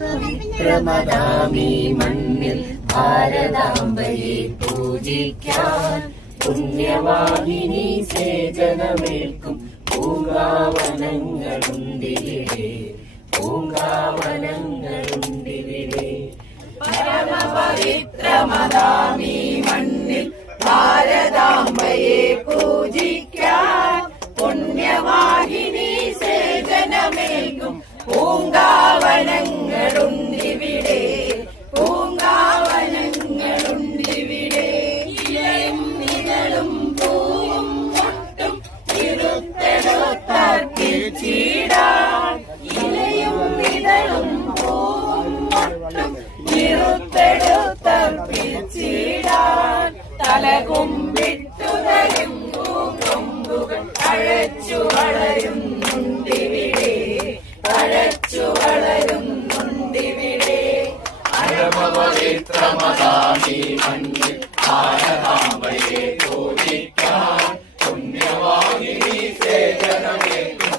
പവിത്രമതാമീ മണ്ണിൽ ഭാരതാംബയെ പൂജിക്കാൻ പുണ്യവാഹിനി സേചനമേൽക്കും പൂങ്കാവനങ്ങളുണ്ടിവിടെ, പൂങ്കാവനങ്ങളുണ്ടിവിടെ. പരമപവിത്രമതാമീ മണ്ണിൽ ഭാരതാംബയെ പൂജിക്കാൻ പുണ്യവാഹിനി സേചനമേൽക്കും പൂങ്കാവനങ്ങളുണ്ടിവിടെ, പൂങ്കാവനങ്ങളുണ്ടിവിടെ. ഇലയും നിഴലും പൂവും മൊട്ടും ഇരുത്തെടുത്തർപ്പിച്ചിടാൻ, ഇലയും നിഴലും പൂവും മൊട്ടും ഇരുത്തെടുത്തർപ്പിച്ചിടാൻ. തലകുമ്പിട്ടു കൊമ്പുകൾ അഴച്ചു വളരുന്നുണ്ടിവിടെ, അഴച്ചു വളരുന്നുണ്ടിവിടെ. പരമപവിത്രമതാമീ മണ്ണിൽ ഭാരതാംബയെ പൂജിക്കാൻ പുണ്യവാഹിനി സേചനമേൽക്കും